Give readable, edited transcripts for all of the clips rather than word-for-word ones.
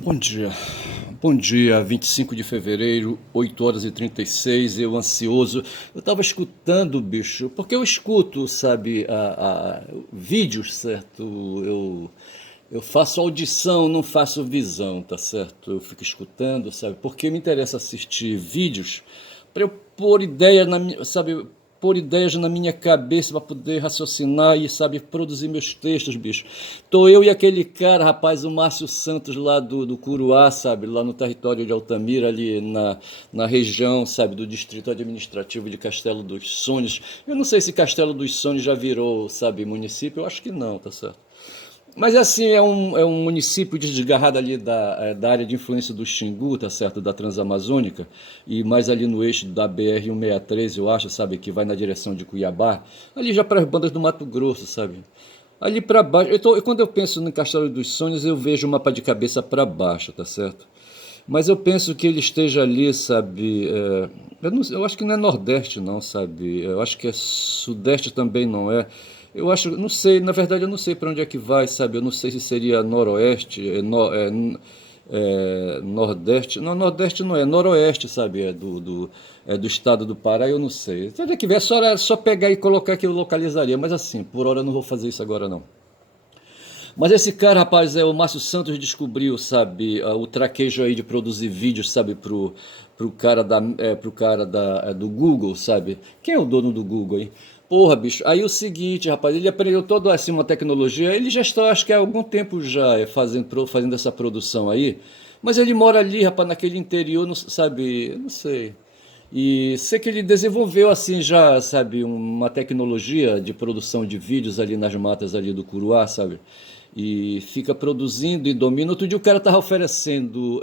Bom dia, 25 de fevereiro, 8 horas e 36, eu ansioso. Eu estava escutando, bicho, porque eu escuto, sabe, vídeos, certo? Eu faço audição, não faço visão, tá certo? Eu fico escutando, sabe? Porque me interessa assistir vídeos para eu pôr ideia na minha, sabe, pôr ideias na minha cabeça para poder raciocinar e, sabe, produzir meus textos, bicho. Tô eu e aquele cara, rapaz, o Márcio Santos lá do Curuá, sabe, lá no território de Altamira, ali na região, sabe, do distrito administrativo de Castelo dos Sonhos. Eu não sei se Castelo dos Sonhos já virou, sabe, município, eu acho que não, tá certo? Mas assim, é um município desgarrado ali da área de influência do Xingu, tá certo? Da Transamazônica, e mais ali no eixo da BR-163, eu acho, sabe? Que vai na direção de Cuiabá, ali já para as bandas do Mato Grosso, sabe? Ali para baixo, quando eu penso no Castelo dos Sonhos, eu vejo o mapa de cabeça para baixo, tá certo? Mas eu penso que ele esteja ali, sabe? Eu acho que não é Nordeste, não, sabe? Eu acho que é Sudeste também, não é? Eu acho, não sei, na verdade eu não sei para onde é que vai, sabe? Eu não sei se seria Noroeste, Nordeste. Não, Nordeste não é, Noroeste, sabe? É do estado do Pará, eu não sei. Se onde é que vai, é só pegar e colocar que eu localizaria. Mas assim, por hora eu não vou fazer isso agora, não. Mas esse cara, rapaz, o Márcio Santos descobriu, sabe, o traquejo aí de produzir vídeos, sabe, do Google, sabe? Quem é o dono do Google, hein? Porra, bicho, aí o seguinte, rapaz, ele aprendeu toda assim uma tecnologia, ele já está, acho que há algum tempo já fazendo essa produção aí, mas ele mora ali, rapaz, naquele interior, não, sabe, não sei. E sei que ele desenvolveu assim já, sabe, uma tecnologia de produção de vídeos ali nas matas ali do Curuá, sabe? E fica produzindo e domina. Outro dia o cara estava oferecendo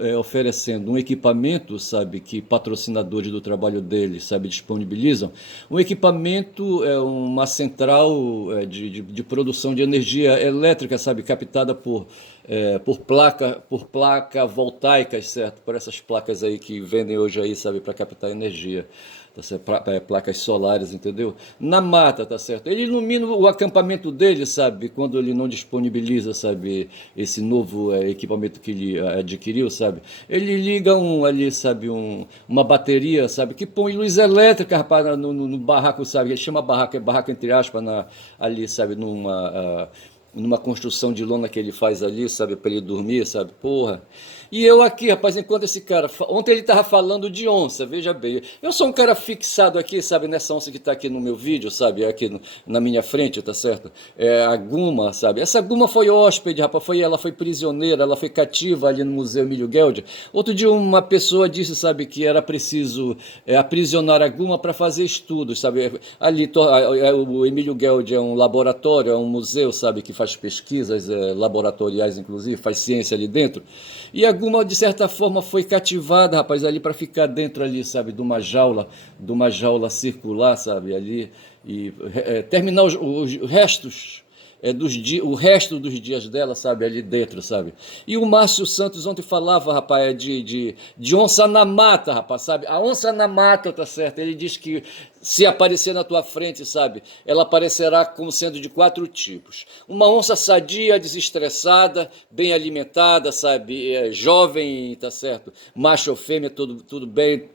um equipamento, sabe, que patrocinadores do trabalho dele, sabe, disponibilizam. Um equipamento é uma central de produção de energia elétrica, sabe, captada por placa voltaicas, certo? Por essas placas aí que vendem hoje aí, sabe, para captar energia. Tá certo? Placas solares, entendeu? Na mata, tá certo? Ele ilumina o acampamento dele, sabe? Quando ele não disponibiliza, sabe, esse novo equipamento que ele adquiriu, sabe? Ele liga ali, sabe, uma bateria, sabe, que põe luz elétrica, rapaz, no barraco, sabe? Ele chama barraco, é barraco entre aspas, ali, sabe, numa construção de lona que ele faz ali, sabe, para ele dormir, sabe? Porra. E eu aqui, rapaz, enquanto esse cara. Ontem ele tava falando de onça, veja bem. Eu sou um cara fixado aqui, sabe, nessa onça que tá aqui no meu vídeo, sabe, aqui na minha frente, tá certo? É a Guma, sabe? Essa Guma foi hóspede, rapaz, ela foi prisioneira, ela foi cativa ali no Museu Emílio Gueldi. Outro dia uma pessoa disse, sabe, que era preciso aprisionar a Guma para fazer estudos, sabe? Ali, o Emílio Gueldi é um laboratório, é um museu, sabe, que faz pesquisas laboratoriais, inclusive, faz ciência ali dentro. E alguma, de certa forma, foi cativada, rapaz, ali para ficar dentro ali, sabe, de uma jaula circular, sabe, ali, e terminar os restos o resto dos dias dela, sabe, ali dentro, sabe? E o Márcio Santos ontem falava, rapaz, de onça na mata, rapaz, sabe? A onça na mata, tá certo? Ele diz que se aparecer na tua frente, sabe, ela aparecerá como sendo de quatro tipos. Uma onça sadia, desestressada, bem alimentada, sabe, jovem, tá certo? Macho ou fêmea, tudo bem.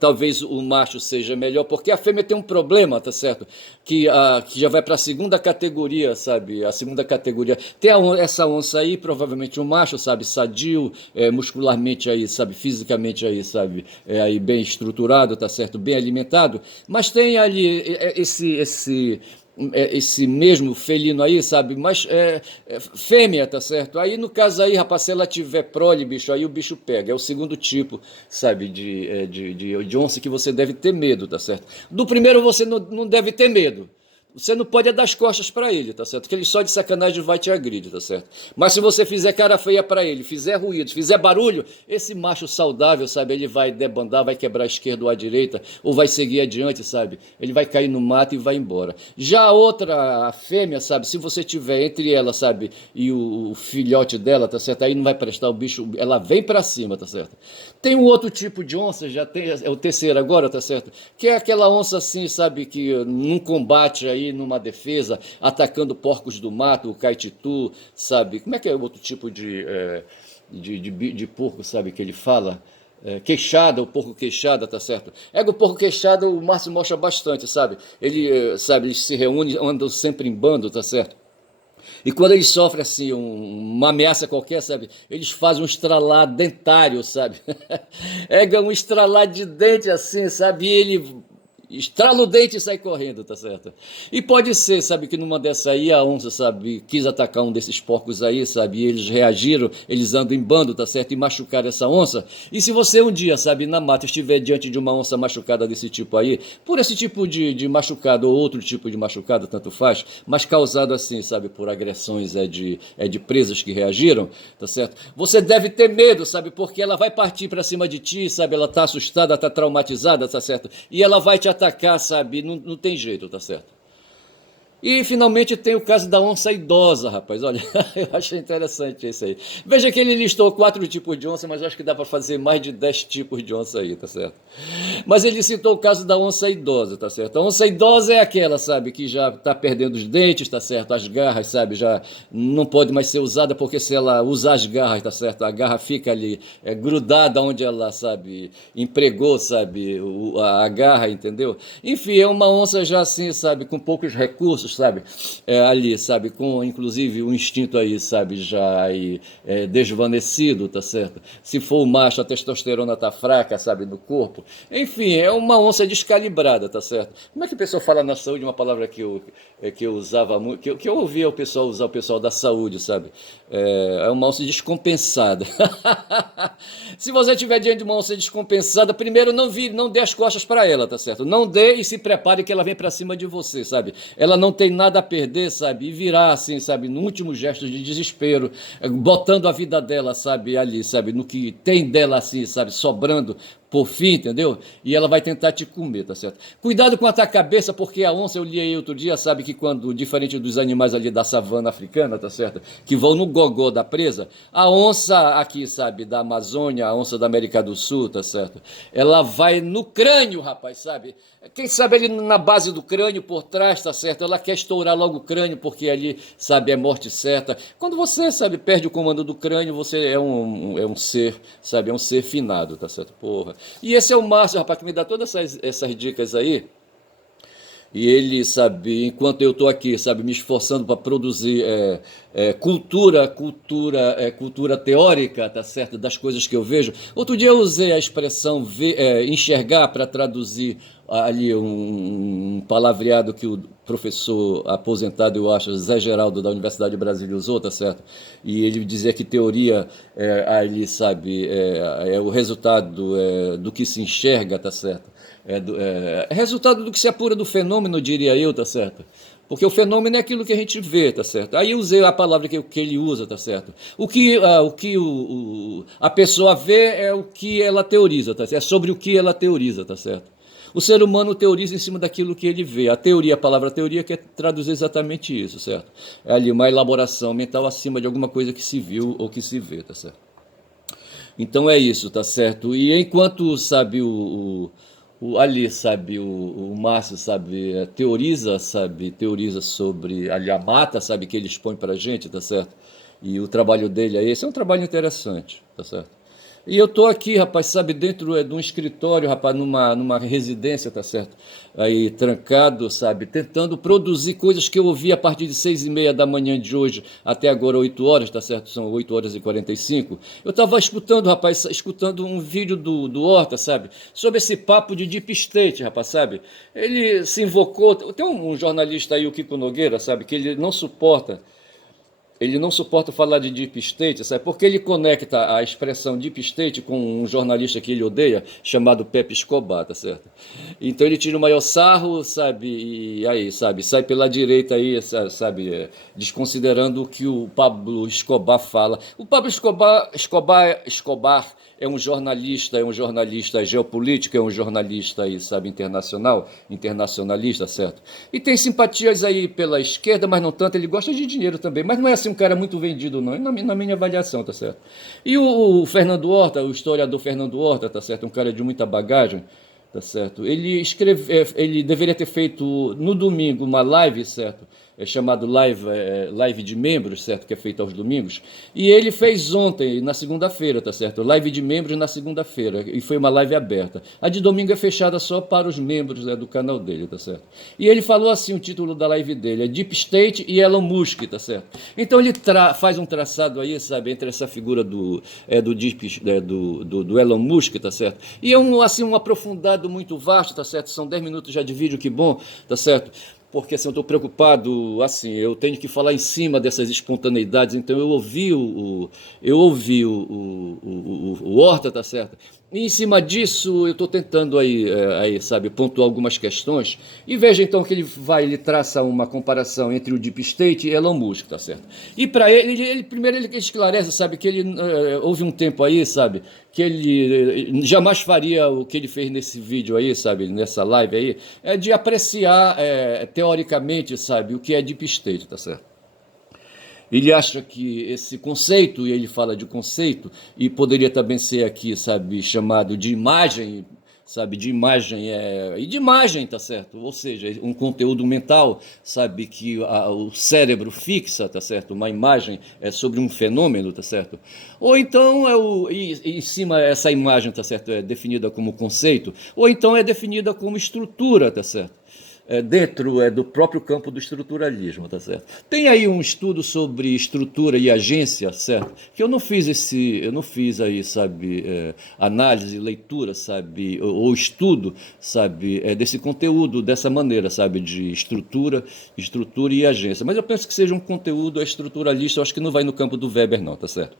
Talvez o macho seja melhor, porque a fêmea tem um problema, tá certo? Que já vai para a segunda categoria, sabe? A segunda categoria. Tem essa onça aí, provavelmente um macho, sabe? Sadio, muscularmente aí, sabe? Fisicamente aí, sabe? Aí bem estruturado, tá certo? Bem alimentado. Mas tem ali esse mesmo felino aí, sabe? Mas fêmea, tá certo? Aí no caso aí, rapaz, se ela tiver prole, bicho, aí o bicho pega. É o segundo tipo, sabe, de onça que você deve ter medo, tá certo? Do primeiro você não deve ter medo. Você não pode dar as costas para ele, tá certo? Que ele só de sacanagem vai te agredir, tá certo? Mas se você fizer cara feia para ele, fizer ruído, fizer barulho, esse macho saudável, sabe? Ele vai debandar, vai quebrar a esquerda ou a direita, ou vai seguir adiante, sabe? Ele vai cair no mato e vai embora. Já a outra, a fêmea, sabe? Se você tiver entre ela, sabe? E o filhote dela, tá certo? Aí não vai prestar o bicho, ela vem para cima, tá certo? Tem um outro tipo de onça, já tem, é o terceiro agora, tá certo? Que é aquela onça assim, sabe? Que num combate aí, numa defesa, atacando porcos do mato, o caititu, sabe? Como é que é o outro tipo de de porco, sabe, que ele fala. Queixada, o porco queixada, tá certo? O porco queixada, o Márcio mostra bastante, sabe? Sabe, eles se reúnem, andam sempre em bando, tá certo? E quando eles sofrem assim uma ameaça qualquer, sabe? Eles fazem um estralar dentário, sabe? Um estralar de dente assim, sabe? E ele estrala o dente e sai correndo, tá certo? E pode ser, sabe, que numa dessa aí a onça, sabe, quis atacar um desses porcos aí, sabe, e eles reagiram, eles andam em bando, tá certo, e machucaram essa onça. E se você um dia, sabe, na mata estiver diante de uma onça machucada desse tipo aí, por esse tipo de machucado ou outro tipo de machucado, tanto faz, mas causado assim, sabe, por agressões de presas que reagiram, tá certo? Você deve ter medo, sabe, porque ela vai partir para cima de ti, sabe, ela tá assustada, tá traumatizada, tá certo? E ela vai te atacar, sabe? Não, não tem jeito, tá certo? E finalmente tem o caso da onça idosa, rapaz. Olha, eu achei interessante isso aí. Veja que ele listou 4 tipos de onça, mas eu acho que dá para fazer mais de 10 tipos de onça aí, tá certo? Mas ele citou o caso da onça idosa, tá certo? A onça idosa é aquela, sabe, que já está perdendo os dentes, tá certo? As garras, sabe, já não pode mais ser usada, porque se ela usar as garras, tá certo? A garra fica ali grudada onde ela, sabe, empregou, sabe, a garra, entendeu? Enfim, é uma onça já assim, sabe, com poucos recursos, sabe, ali, sabe, com inclusive o instinto aí, sabe, já aí desvanecido, tá certo? Se for o macho, a testosterona tá fraca, sabe, do corpo. Enfim, é uma onça descalibrada, tá certo? Como é que o pessoal fala na saúde, uma palavra que eu usava muito, que eu ouvia o pessoal usar, o pessoal da saúde, sabe? É uma onça descompensada. Se você estiver diante de uma onça descompensada, primeiro não dê as costas para ela, tá certo? Não dê e se prepare que ela vem para cima de você, sabe? Ela não tem nada a perder, sabe? E virá assim, sabe? No último gesto de desespero, botando a vida dela, sabe? Ali, sabe? No que tem dela assim, sabe? Sobrando por fim, entendeu? E ela vai tentar te comer, tá certo? Cuidado com a cabeça, porque a onça, eu li aí outro dia, sabe que quando, diferente dos animais ali da savana africana, tá certo? Que vão no gogó da presa, a onça aqui, sabe, da Amazônia, a onça da América do Sul, tá certo? Ela vai no crânio, rapaz, sabe? Quem sabe ali na base do crânio, por trás, tá certo? Ela quer estourar logo o crânio, porque ali, sabe, é morte certa. Quando você, sabe, perde o comando do crânio, você é um ser, sabe, é um ser finado, tá certo? Porra. E esse é o Márcio, rapaz, que me dá todas essas dicas aí. E ele, sabe, enquanto eu estou aqui, sabe, me esforçando para produzir cultura teórica, tá certo, das coisas que eu vejo. Outro dia eu usei a expressão enxergar para traduzir ali um palavreado que o professor aposentado, eu acho, Zé Geraldo, da Universidade de Brasília, usou, tá certo? E ele dizia que teoria ali, sabe, é o resultado do que se enxerga, tá certo? Resultado do que se apura do fenômeno, diria eu, tá certo? Porque o fenômeno é aquilo que a gente vê, tá certo? Aí eu usei a palavra que ele usa, tá certo? A pessoa vê é o que ela teoriza, tá certo? É sobre o que ela teoriza, tá certo? O ser humano teoriza em cima daquilo que ele vê. A palavra teoria quer traduzir exatamente isso, certo? É ali uma elaboração mental acima de alguma coisa que se viu ou que se vê, tá certo? Então é isso, tá certo? E enquanto, sabe, ali, sabe, o Márcio, sabe, teoriza sobre ali a mata, sabe, que ele expõe pra gente, tá certo? E o trabalho dele aí, esse é um trabalho interessante, tá certo? E eu tô aqui, rapaz, sabe, dentro de um escritório, rapaz, numa residência, tá certo? Aí, trancado, sabe, tentando produzir coisas que eu ouvi a partir de 6h30 da manhã de hoje, até agora 8 horas, tá certo? São 8h45. Eu tava escutando, rapaz, escutando um vídeo do Horta, sabe? Sobre esse papo de deep state, rapaz, sabe? Ele se invocou, tem um jornalista aí, o Kiko Nogueira, sabe, que ele não suporta falar de deep state, sabe? Porque ele conecta a expressão deep state com um jornalista que ele odeia, chamado Pepe Escobar, tá certo? Então ele tira o maior sarro, sabe? E aí, sabe? Sai pela direita aí, sabe? Desconsiderando o que o Pablo Escobar fala. O Pablo Escobar é um jornalista geopolítico, é um jornalista aí, sabe, internacionalista, certo? E tem simpatias aí pela esquerda, mas não tanto, ele gosta de dinheiro também, mas não é assim um cara muito vendido não, na minha avaliação, tá certo? E o Fernando Horta, o historiador Fernando Horta, tá certo? Um cara de muita bagagem, tá certo? Ele deveria ter feito no domingo uma live, certo? chamado live de membros, certo? Que é feito aos domingos. E ele fez ontem, na segunda-feira, tá certo? Live de membros na segunda-feira. E foi uma live aberta. A de domingo é fechada só para os membros, né, do canal dele, tá certo? E ele falou assim, o título da live dele é Deep State e Elon Musk, tá certo? Então ele faz um traçado aí, sabe, entre essa figura do Elon Musk, tá certo? E é um aprofundado muito vasto, tá certo? São 10 minutos já de vídeo, que bom, tá certo? Porque assim, eu estou preocupado, assim, eu tenho que falar em cima dessas espontaneidades, então eu ouvi o Horta, tá certo? E em cima disso eu estou tentando sabe, pontuar algumas questões, e veja então que ele traça uma comparação entre o Deep State e Elon Musk, tá certo? E para primeiro ele esclarece, sabe, que houve um tempo aí, sabe, que ele jamais faria o que ele fez nesse vídeo aí, sabe, nessa live aí, de apreciar teoricamente, sabe, o que é Deep State, tá certo? Ele acha que esse conceito, e ele fala de conceito, e poderia também ser aqui, sabe, chamado de imagem, sabe, de imagem, e de imagem, tá certo? Ou seja, um conteúdo mental, sabe, que o cérebro fixa, tá certo? Uma imagem sobre um fenômeno, tá certo? Ou então, em cima essa imagem, tá certo, é definida como conceito, ou então é definida como estrutura, tá certo? Dentro do próprio campo do estruturalismo, tá certo? Tem aí um estudo sobre estrutura e agência, certo? Que eu não fiz aí, sabe, análise, leitura, sabe, ou estudo, sabe, desse conteúdo dessa maneira, sabe, de estrutura e agência. Mas eu penso que seja um conteúdo estruturalista, eu acho que não vai no campo do Weber não, tá certo?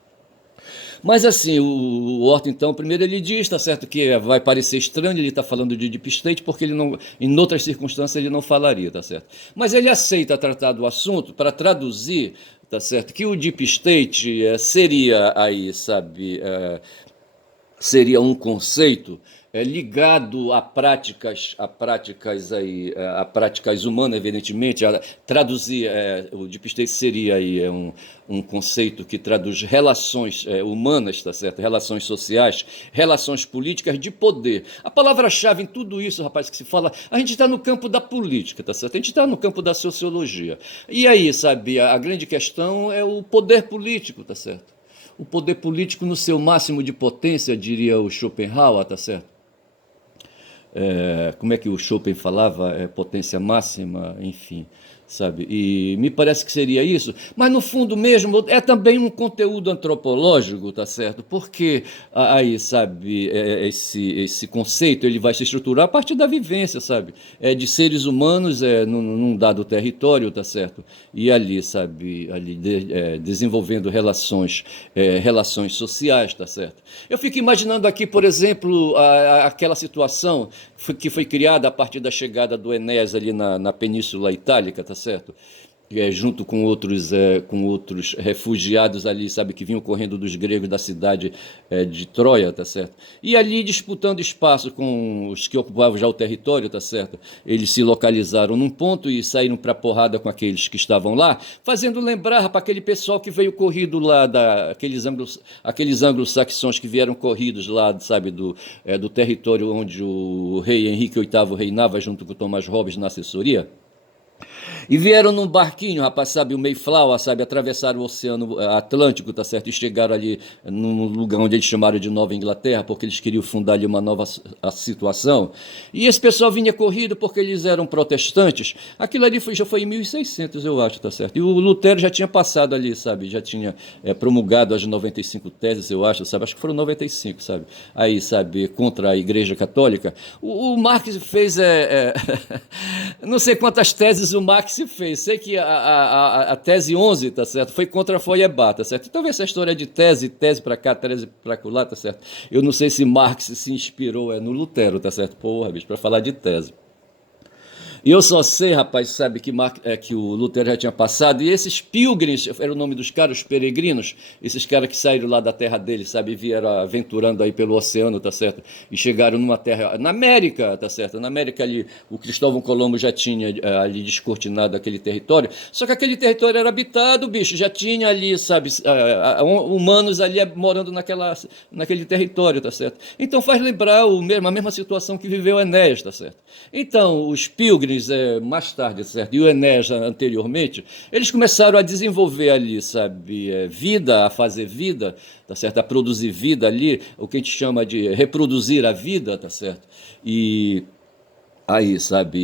Mas assim, o Horta, então, primeiro ele diz, tá certo, que vai parecer estranho ele está falando de Deep State, porque ele não, em outras circunstâncias ele não falaria, tá certo? Mas ele aceita tratar do assunto para traduzir, tá certo, que o Deep State seria aí, sabe, seria um conceito ligado a práticas humanas, evidentemente. Traduzir o Deep State seria aí um conceito que traduz relações humanas, tá certo? Relações sociais, relações políticas de poder. A palavra-chave em tudo isso, rapaz, que se fala, a gente está no campo da política, tá certo? A gente está no campo da sociologia. E aí, sabe, a grande questão é o poder político, tá certo? O poder político no seu máximo de potência, diria o Schopenhauer, tá certo? Como é que o Chopin falava? Potência máxima, enfim, sabe? E me parece que seria isso, mas no fundo mesmo é também um conteúdo antropológico, tá certo? Porque aí, sabe, esse conceito ele vai se estruturar a partir da vivência, sabe? De seres humanos num dado território, tá certo? E ali, sabe, desenvolvendo relações sociais, tá certo? Eu fico imaginando aqui, por exemplo, aquela situação que foi criada a partir da chegada do Enéas ali na Península Itálica, tá certo? Junto com outros refugiados ali, sabe, que vinham correndo dos gregos da cidade de Troia, tá certo? E ali disputando espaço com os que ocupavam já o território, tá certo? Eles se localizaram num ponto e saíram para porrada com aqueles que estavam lá, fazendo lembrar para aquele pessoal que veio corrido lá, aqueles anglo-saxões que vieram corridos lá, sabe, do território onde o rei Henrique VIII reinava junto com Thomas Hobbes na assessoria. E vieram num barquinho, rapaz, sabe, o Mayflower, sabe, atravessaram o Oceano Atlântico, tá certo? E chegaram ali num lugar onde eles chamaram de Nova Inglaterra, porque eles queriam fundar ali uma nova situação. E esse pessoal vinha corrido porque eles eram protestantes. Aquilo ali já foi em 1600, eu acho, tá certo? E o Lutero já tinha passado ali, sabe, já tinha promulgado as 95 teses, eu acho, sabe? Acho que foram 95, sabe? Aí, sabe, contra a Igreja Católica. O Marx fez, não sei quantas teses o Marx fez. Sei que a tese 11, tá certo, foi contra a Feuerbach, tá certo? Então essa história de tese para cá, tese para lá, tá certo? Eu não sei se Marx se inspirou no Lutero, tá certo? Porra, bicho, para falar de tese. E eu só sei, rapaz, sabe, que o Lutero já tinha passado, e esses pilgrims, era o nome dos caras, os peregrinos, esses caras que saíram lá da terra deles, sabe, e vieram aventurando aí pelo oceano, tá certo? E chegaram numa terra, na América, tá certo? Na América ali, o Cristóvão Colombo já tinha ali descortinado aquele território, só que aquele território era habitado, bicho, já tinha ali, sabe, humanos ali morando naquele território, tá certo? Então faz lembrar a mesma situação que viveu Enéas, tá certo? Então, os pilgrims, Gomes mais tarde, certo? E o Enéas anteriormente, eles começaram a desenvolver ali, sabe, vida, a fazer vida, tá certo? A produzir vida ali, o que a gente chama de reproduzir a vida, tá certo? E aí, sabe,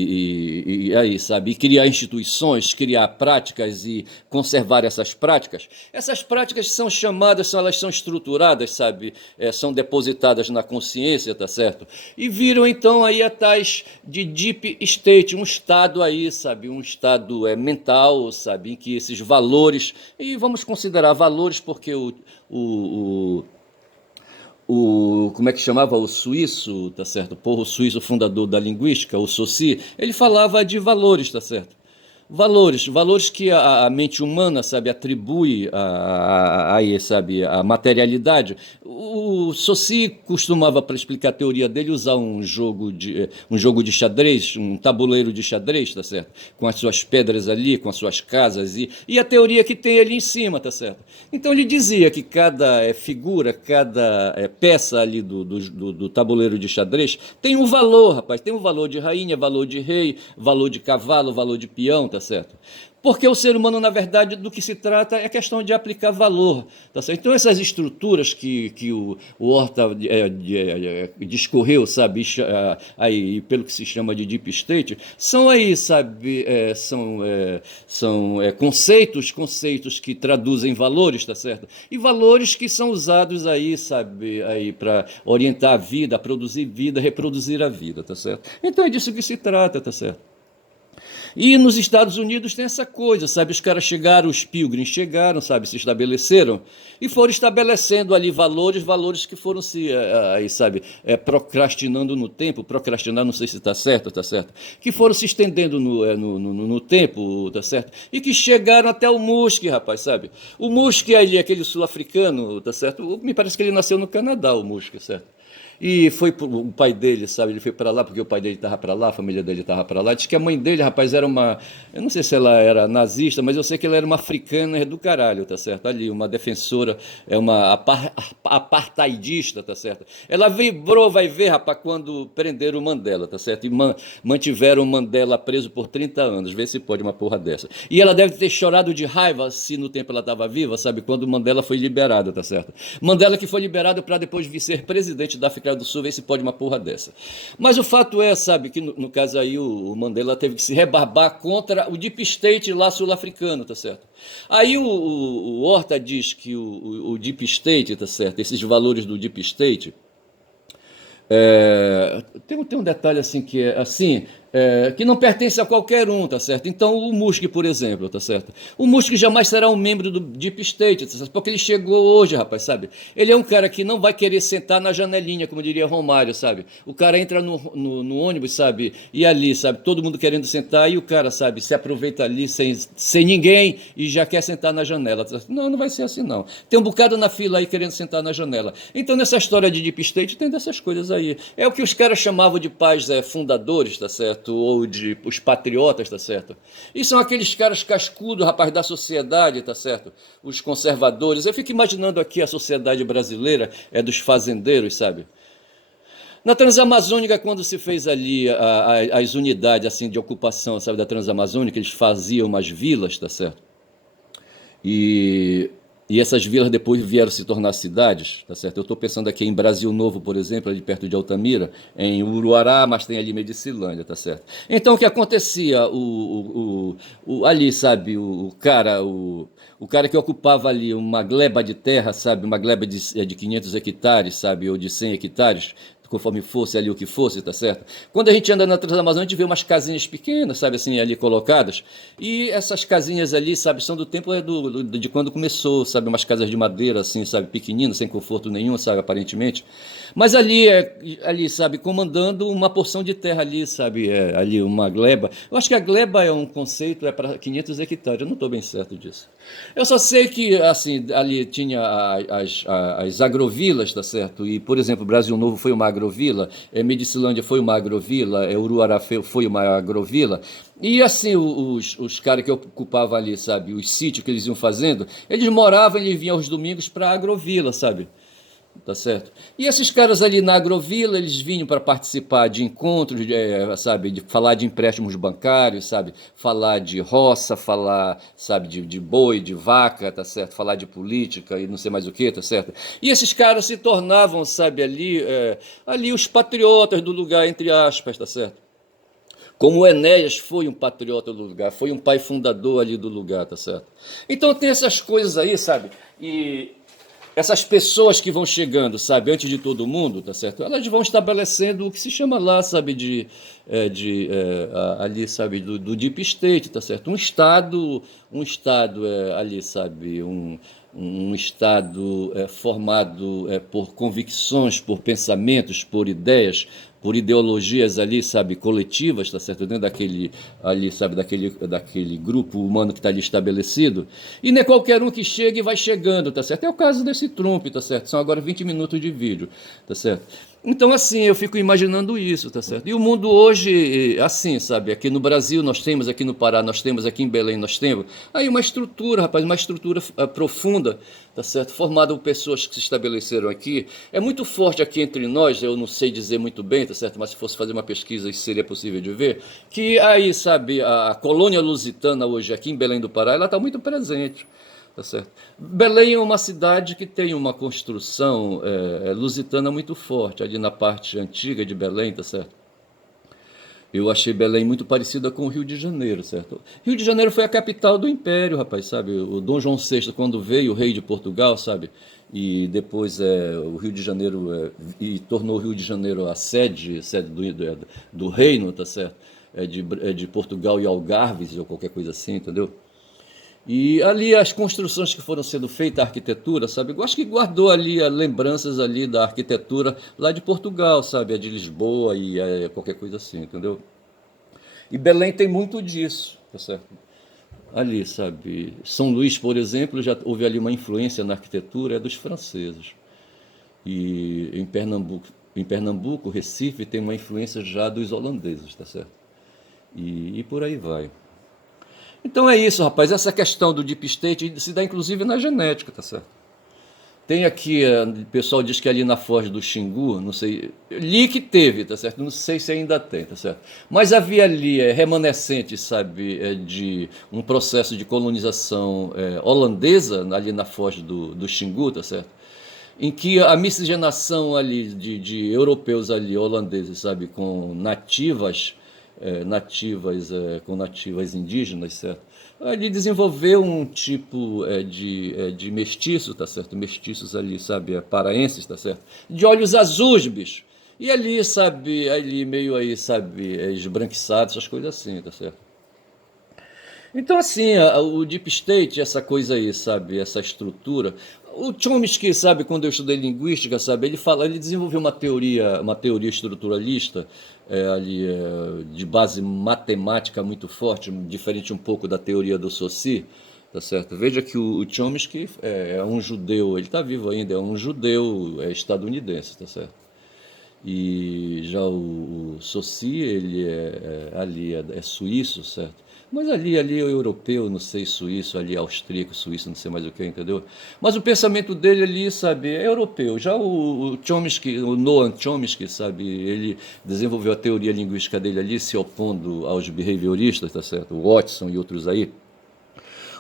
e criar instituições, criar práticas e conservar essas práticas. Essas práticas são chamadas, elas são estruturadas, sabe, são depositadas na consciência, tá certo? E viram então aí a tais de deep state, um estado aí, sabe, um estado mental, sabe, em que esses valores, e vamos considerar valores porque o como é que chamava o suíço, tá certo? O povo suíço, fundador da linguística, o Saussure, ele falava de valores, tá certo? Valores que a mente humana, sabe, atribui sabe, a materialidade. O Saussure costumava, para explicar a teoria dele, usar um jogo de xadrez, um tabuleiro de xadrez, tá certo? Com as suas pedras ali, com as suas casas e a teoria que tem ali em cima, tá certo? Então ele dizia que cada figura, cada peça ali do tabuleiro de xadrez tem um valor, rapaz, tem um valor de rainha, valor de rei, valor de cavalo, valor de peão, tá certo? Porque o ser humano, na verdade, do que se trata é questão de aplicar valor. Tá certo? Então, essas estruturas que o Horta discorreu, sabe, aí, pelo que se chama de Deep State, são aí, sabe, são conceitos que traduzem valores, tá certo? E valores que são usados aí, sabe, aí para orientar a vida, a produzir vida, reproduzir a vida, tá certo? Então, é disso que se trata, tá certo? E nos Estados Unidos tem essa coisa, sabe? Os caras chegaram, os pilgrims chegaram, sabe? Se estabeleceram e foram estabelecendo ali valores que foram aí, sabe? Procrastinando no tempo, procrastinar, não sei se está certo, tá certo? Que foram se estendendo no tempo, tá certo? E que chegaram até o Musk, rapaz, sabe? O Musk ali, aquele sul-africano, tá certo? Me parece que ele nasceu no Canadá, o Musk, certo? E foi o pai dele, sabe? Ele foi para lá porque o pai dele estava para lá, a família dele estava para lá. Diz que a mãe dele, rapaz, era uma. Eu não sei se ela era nazista, mas eu sei que ela era uma africana do caralho, tá certo? Ali, uma defensora, uma apartheidista, tá certo? Ela vibrou, vai ver, rapaz, quando prenderam o Mandela, tá certo? E mantiveram o Mandela preso por 30 anos. Vê se pode uma porra dessa. E ela deve ter chorado de raiva se no tempo ela estava viva, sabe? Quando o Mandela foi liberado, tá certo? Mandela que foi liberado para depois vir ser presidente da África do Sul, ver se pode uma porra dessa. Mas o fato é, sabe, que no caso aí o Mandela teve que se rebarbar contra o Deep State lá sul-africano, tá certo? Aí o Horta diz que o Deep State, tá certo, esses valores do Deep State, tem um detalhe assim que é assim, que não pertence a qualquer um, tá certo? Então o Musk, por exemplo, tá certo? O Musk jamais será um membro do Deep State, tá certo? Porque ele chegou hoje, rapaz, sabe? Ele é um cara que não vai querer sentar na janelinha, como diria Romário, sabe? O cara entra no ônibus, sabe? E ali, sabe? Todo mundo querendo sentar e o cara, sabe? Se aproveita ali sem ninguém e já quer sentar na janela. Tá certo? Não, não vai ser assim, não. Tem um bocado na fila aí querendo sentar na janela. Então nessa história de Deep State tem dessas coisas aí. É o que os caras chamavam de pais fundadores, tá certo? Ou de os patriotas, tá certo? E são aqueles caras cascudos, rapaz, da sociedade, tá certo? Os conservadores. Eu fico imaginando aqui a sociedade brasileira dos fazendeiros, sabe? Na Transamazônica, quando se fez ali as unidades assim de ocupação, sabe, da Transamazônica, eles faziam umas vilas, tá certo? E essas vilas depois vieram se tornar cidades, tá certo? Eu estou pensando aqui em Brasil Novo, por exemplo, ali perto de Altamira, em Uruará, mas tem ali Medicilândia, tá certo? Então o que acontecia? Ali, sabe, o cara que ocupava ali uma gleba de terra, sabe, uma gleba de 500 hectares, sabe, ou de 100 hectares, conforme fosse ali o que fosse, tá certo? Quando a gente anda na Transamazônica, a gente vê umas casinhas pequenas, sabe, assim, ali colocadas, e essas casinhas ali, sabe, são do tempo de quando começou, sabe, umas casas de madeira, assim, sabe, pequeninas, sem conforto nenhum, sabe, aparentemente, mas ali, sabe, comandando uma porção de terra ali, sabe, ali uma gleba. Eu acho que a gleba é um conceito, para 500 hectares, eu não estou bem certo disso. Eu só sei que, assim, ali tinha as agrovilas, tá certo? E, por exemplo, Brasil Novo foi uma agrovila, Medicilândia foi uma agrovila, Uruará foi uma agrovila. E, assim, os caras que ocupavam ali, sabe, os sítios que eles iam fazendo, eles moravam, eles vinham aos domingos para a agrovila, sabe? tá certo? E esses caras ali na Agrovila, eles vinham para participar de encontros, sabe, de falar de empréstimos bancários, sabe, falar de roça, falar, sabe, de boi, de vaca, tá certo? Falar de política e não sei mais o que, tá certo? E esses caras se tornavam, sabe, ali os patriotas do lugar, entre aspas, tá certo? Como o Enéas foi um patriota do lugar, foi um pai fundador ali do lugar, tá certo? Então tem essas coisas aí, sabe? E essas pessoas que vão chegando, sabe, antes de todo mundo, tá certo? Elas vão estabelecendo o que se chama lá, sabe, ali, sabe, do deep state, tá certo? Um estado ali, sabe, um estado formado por convicções, por pensamentos, por ideias, por ideologias ali, sabe, coletivas, tá certo? Dentro daquele, ali, sabe, daquele grupo humano que está ali estabelecido. E não é qualquer um que chega e vai chegando, tá certo? É o caso desse Trump, tá certo? São agora 20 minutos de vídeo, tá certo? Então, assim, eu fico imaginando isso, tá certo? E o mundo hoje, assim, sabe? Aqui no Brasil nós temos, aqui no Pará nós temos, aqui em Belém nós temos. Aí uma estrutura, rapaz, uma estrutura profunda, tá certo? Formada por pessoas que se estabeleceram aqui. É muito forte aqui entre nós, eu não sei dizer muito bem, tá certo? Mas se fosse fazer uma pesquisa isso seria possível de ver, que aí, sabe, a colônia lusitana hoje aqui em Belém do Pará, ela está muito presente. Tá certo? Belém é uma cidade que tem uma construção lusitana muito forte, ali na parte antiga de Belém, tá certo? Eu achei Belém muito parecida com o Rio de Janeiro, certo? Rio de Janeiro foi a capital do Império, rapaz, sabe? O Dom João VI, quando veio, o rei de Portugal, sabe? E depois o Rio de Janeiro, e tornou o Rio de Janeiro a sede do reino, tá certo? De Portugal e Algarves, ou qualquer coisa assim, entendeu? E ali as construções que foram sendo feitas, a arquitetura, sabe? Eu acho que guardou ali as lembranças ali da arquitetura lá de Portugal, sabe? A de Lisboa e qualquer coisa assim, entendeu? E Belém tem muito disso, tá certo? Ali, sabe? São Luís, por exemplo, já houve ali uma influência na arquitetura, é dos franceses. E em Pernambuco, Recife tem uma influência já dos holandeses, tá certo? E por aí vai. Então é isso, rapaz. Essa questão do deep state se dá inclusive na genética, tá certo? Tem aqui, o pessoal diz que ali na Foz do Xingu, não sei, li que teve, tá certo? Não sei se ainda tem, tá certo? Mas havia ali remanescentes, sabe, de um processo de colonização holandesa ali na Foz do Xingu, tá certo? Em que a miscigenação ali de europeus ali, holandeses, sabe, com nativas indígenas, certo? Ele desenvolveu um tipo de mestiço, tá certo? Mestiços ali, sabe, paraenses, tá certo? De olhos azuis, bicho. E ali, sabe, ali meio aí, sabe, esbranquiçados, essas coisas assim, tá certo? Então, assim, o Deep State, essa coisa aí, sabe, essa estrutura. O Chomsky, sabe, quando eu estudei linguística, sabe, ele desenvolveu uma teoria estruturalista de base matemática muito forte, diferente um pouco da teoria do Saussure, tá certo? Veja que o Chomsky é um judeu, ele está vivo ainda, é um judeu estadunidense, tá certo? E já o Saussure, ele ali é suíço, certo? Mas ali é europeu, não sei, suíço, ali austríaco, suíço, não sei mais o que, entendeu? Mas o pensamento dele ali, sabe, é europeu. Já o Chomsky, o Noam Chomsky, sabe, ele desenvolveu a teoria linguística dele ali, se opondo aos behavioristas, tá certo? O Watson e outros aí,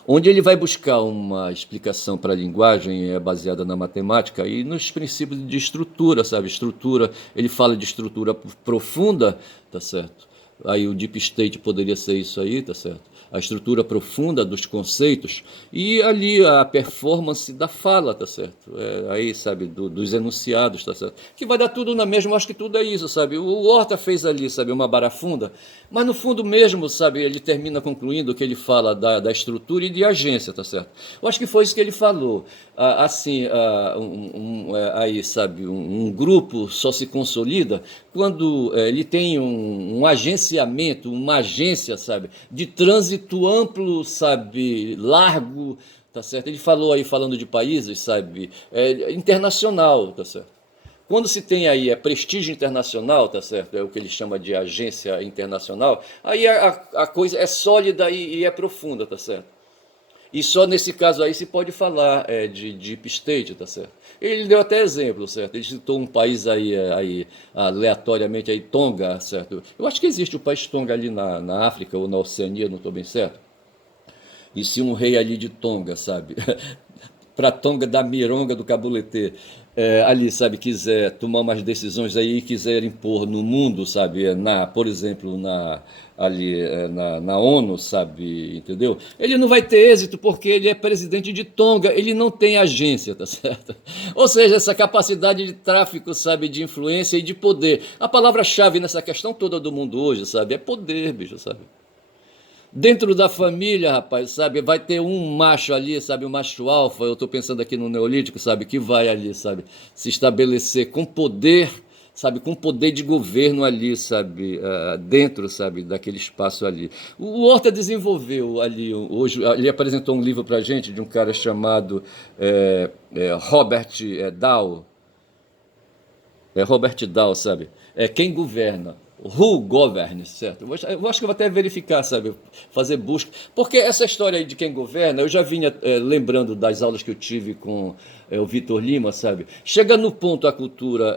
onde ele vai buscar uma explicação para a linguagem baseada na matemática e nos princípios de estrutura, sabe? Estrutura, ele fala de estrutura profunda, tá certo? Aí o deep state poderia ser isso aí, tá certo? A estrutura profunda dos conceitos e ali a performance da fala, tá certo? Aí, sabe, dos enunciados, tá certo? Que vai dar tudo na mesma, acho que tudo é isso, sabe? O Horta fez ali, sabe, uma barafunda, mas no fundo mesmo, sabe, ele termina concluindo que ele fala da estrutura e de agência, tá certo? Eu acho que foi isso que ele falou. Assim, aí, sabe, um grupo só se consolida quando ele tem um agenciamento, uma agência, sabe, de trânsito amplo, sabe, largo, tá certo? Ele falou aí, falando de países, sabe, internacional, tá certo? Quando se tem aí prestígio internacional, tá certo? É o que ele chama de agência internacional, aí a coisa é sólida e é profunda, tá certo? E só nesse caso aí se pode falar de deep state, tá certo? Ele deu até exemplo, certo? Ele citou um país aí aleatoriamente, aí, Tonga, certo? Eu acho que existe o país Tonga ali na África ou na Oceania, não estou bem certo. E se um rei ali de Tonga, sabe? Para Tonga da Mironga do Cabulete, ali, sabe, quiser tomar umas decisões aí, quiser impor no mundo, sabe, por exemplo, ali na ONU, sabe, entendeu? Ele não vai ter êxito porque ele é presidente de Tonga, ele não tem agência, tá certo? Ou seja, essa capacidade de tráfico, sabe, de influência e de poder. A palavra-chave nessa questão toda do mundo hoje, sabe, é poder, bicho, sabe? Dentro da família, rapaz, sabe, vai ter um macho ali, sabe, o macho alfa, eu estou pensando aqui no Neolítico, sabe, que vai ali, sabe, se estabelecer com poder, sabe, com poder de governo ali, sabe, dentro, sabe, daquele espaço ali. O Horta desenvolveu ali, hoje, ele apresentou um livro pra gente de um cara chamado Robert Dow, Robert Dow, sabe? Quem governa? Who governs, certo? Eu acho que eu vou até verificar, sabe? Fazer busca. Porque essa história aí de quem governa, eu já vinha lembrando das aulas que eu tive com o Vitor Lima, sabe? Chega no ponto a cultura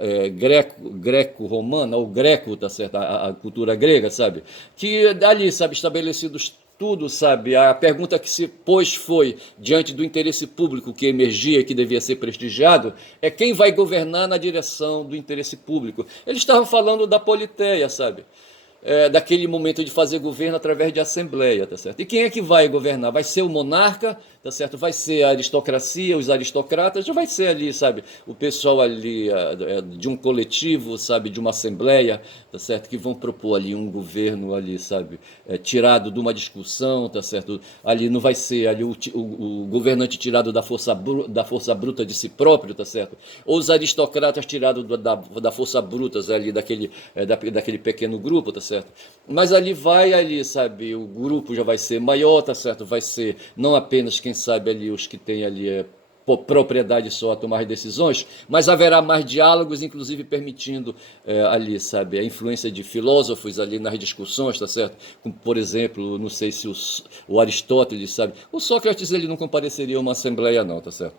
greco-romana, ou greco, tá certo? A cultura grega, sabe? Que ali, sabe, estabelecidos tudo, sabe? A pergunta que se pôs foi, diante do interesse público que emergia e que devia ser prestigiado, é quem vai governar na direção do interesse público. Eles estavam falando da politeia, sabe? Daquele momento de fazer governo através de assembleia, tá certo? E quem é que vai governar? Vai ser o monarca, tá certo? Vai ser a aristocracia, os aristocratas, já vai ser ali, sabe? O pessoal ali de um coletivo, sabe? De uma assembleia, tá certo? Que vão propor ali um governo ali, sabe? Tirado de uma discussão, tá certo? Ali não vai ser ali o governante tirado da força bruta de si próprio, tá certo? Ou os aristocratas tirados da força bruta ali daquele pequeno grupo, tá certo? Mas ali, sabe, o grupo já vai ser maior, tá certo? Vai ser não apenas, quem sabe, ali os que têm ali propriedade só a tomar decisões, mas haverá mais diálogos, inclusive permitindo ali, sabe, a influência de filósofos ali nas discussões, tá certo? Como, por exemplo, não sei se o Aristóteles, sabe, o Sócrates ele não compareceria a uma assembleia não, tá certo?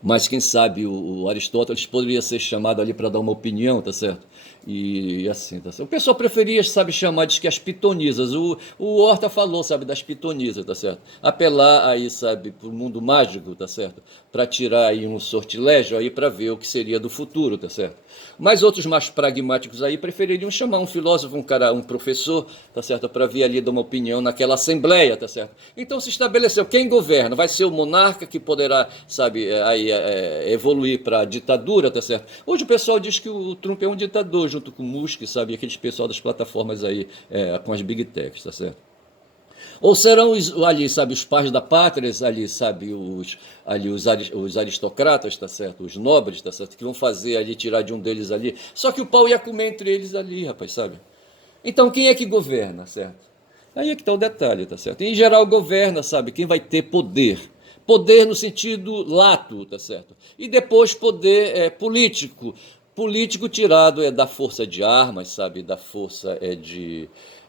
Mas quem sabe o Aristóteles poderia ser chamado ali para dar uma opinião, tá certo? E assim, tá certo? O pessoal preferia, sabe, chamar de que as pitonisas. O Horta falou, sabe, das pitonisas, tá certo? Apelar aí, sabe, para o mundo mágico, tá certo? Para tirar aí um sortilégio aí para ver o que seria do futuro, tá certo? Mas outros mais pragmáticos aí prefeririam chamar um filósofo, um cara, um professor, tá certo? Para vir ali dar uma opinião naquela assembleia, tá certo? Então se estabeleceu quem governa, vai ser o monarca que poderá, sabe, aí evoluir para a ditadura, tá certo? Hoje o pessoal diz que o Trump é um ditador, junto com o Musk, sabe, aqueles pessoal das plataformas aí com as big techs, tá certo? Ou serão ali, sabe, os pais da pátria, ali, sabe, os aristocratas, tá certo? Os nobres, tá certo? Que vão fazer ali, tirar de um deles ali. Só que o pau ia comer entre eles ali, rapaz, sabe? Então quem é que governa, certo? Aí é que está o detalhe, tá certo? Em geral governa, sabe, quem vai ter poder. Poder no sentido lato, tá certo? E depois poder político. Político tirado da força de armas, sabe? Da força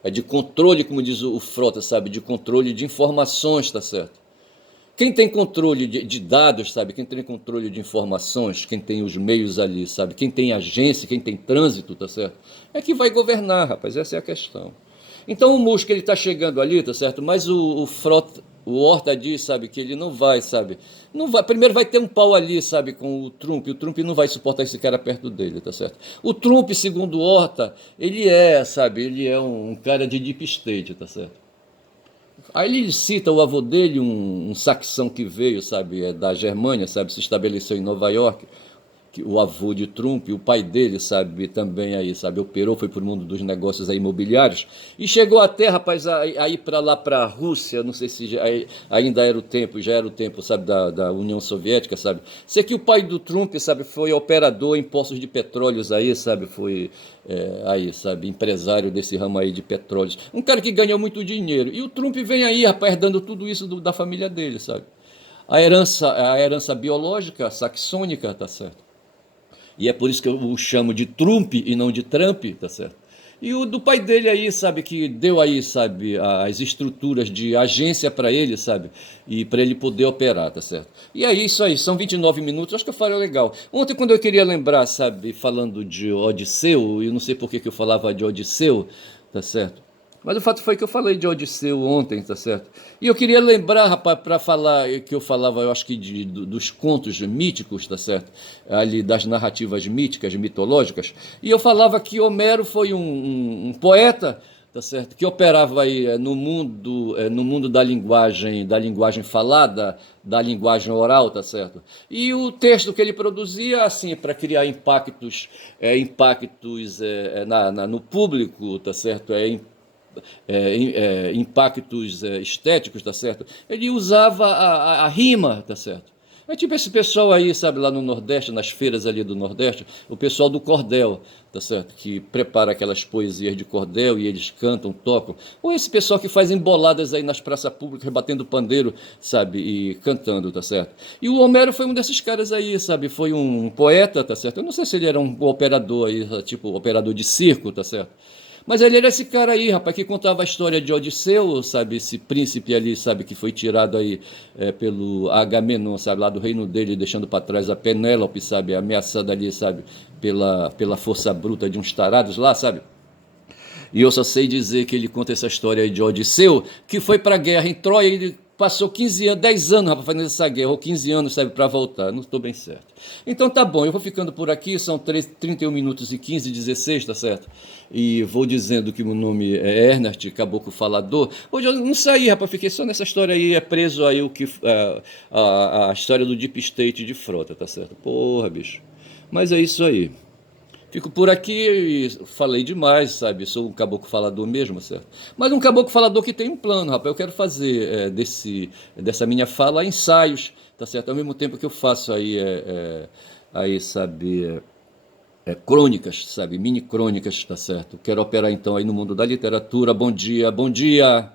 de controle, como diz o Frota, sabe? De controle de informações, tá certo? Quem tem controle de dados, sabe? Quem tem controle de informações, quem tem os meios ali, sabe? Quem tem agência, quem tem trânsito, tá certo? É que vai governar, rapaz, essa é a questão. Então o Musk ele está chegando ali, tá certo? Mas o Frota, o Horta diz, sabe, que ele não vai, sabe? Não vai, primeiro vai ter um pau ali, sabe, com o Trump não vai suportar esse cara perto dele, tá certo? O Trump, segundo o Horta, sabe, ele é um cara de deep state, tá certo? Aí ele cita o avô dele, um saxão que veio, sabe, da Germânia, sabe, se estabeleceu em Nova York, o avô de Trump, o pai dele, sabe, também aí, sabe, operou, foi para o mundo dos negócios aí imobiliários, e chegou até, rapaz, a ir para lá, para a Rússia, não sei se ainda era o tempo, já era o tempo, sabe, da União Soviética, sabe. Sei que o pai do Trump, sabe, foi operador em poços de petróleos aí, sabe, foi aí, sabe, empresário desse ramo aí de petróleos. Um cara que ganhou muito dinheiro. E o Trump vem aí, rapaz, dando tudo isso da família dele, sabe. A herança biológica, saxônica, tá certo? E é por isso que eu o chamo de Trump e não de Trump, tá certo? E o do pai dele aí, sabe, que deu aí, sabe, as estruturas de agência para ele, sabe, e para ele poder operar, tá certo? E aí, isso aí, são 29 minutos, acho que eu falei legal. Ontem, quando eu queria lembrar, sabe, falando de Odisseu, e eu não sei por que que eu falava de Odisseu, tá certo? Mas o fato foi que eu falei de Odisseu ontem, tá certo? E eu queria lembrar, rapaz, para falar que eu falava, eu acho que dos contos míticos, tá certo? Ali das narrativas míticas, mitológicas. E eu falava que Homero foi um poeta, tá certo? Que operava aí no mundo da linguagem falada, da linguagem oral, tá certo? E o texto que ele produzia, assim, para criar impactos no público, tá certo? Impactos estéticos, tá certo? Ele usava a rima, tá certo? É tipo esse pessoal aí, sabe, lá no Nordeste, nas feiras ali do Nordeste, o pessoal do cordel, tá certo? Que prepara aquelas poesias de cordel e eles cantam, tocam. Ou esse pessoal que faz emboladas aí nas praças públicas, batendo pandeiro, sabe, e cantando, tá certo? E o Homero foi um desses caras aí, sabe? Foi um poeta, tá certo? Eu não sei se ele era um operador aí, tipo operador de circo, tá certo? Mas ele era esse cara aí, rapaz, que contava a história de Odisseu, sabe? Esse príncipe ali, sabe? Que foi tirado aí pelo Agamenon, sabe? Lá do reino dele, deixando para trás a Penélope, sabe? Ameaçada ali, sabe? Pela força bruta de uns tarados lá, sabe? E eu só sei dizer que ele conta essa história aí de Odisseu, que foi para a guerra em Troia, e ele passou 15 anos, 10 anos, rapaz, fazendo essa guerra, ou 15 anos, sabe, para voltar. Não estou bem certo. Então tá bom, eu vou ficando por aqui, são 31 minutos e 15, 16, tá certo? E vou dizendo que meu nome é Ernest, Caboclo Falador. Hoje eu não saí, rapaz, fiquei só nessa história aí, é preso aí a história do Deep State de Frota, tá certo? Porra, bicho. Mas é isso aí. Fico por aqui e falei demais, sabe? Sou um caboclo falador mesmo, certo? Mas um caboclo falador que tem um plano, rapaz. Eu quero fazer dessa minha fala ensaios, tá certo? Ao mesmo tempo que eu faço aí sabe, crônicas, sabe? Mini crônicas, tá certo? Quero operar então aí no mundo da literatura. Bom dia, bom dia!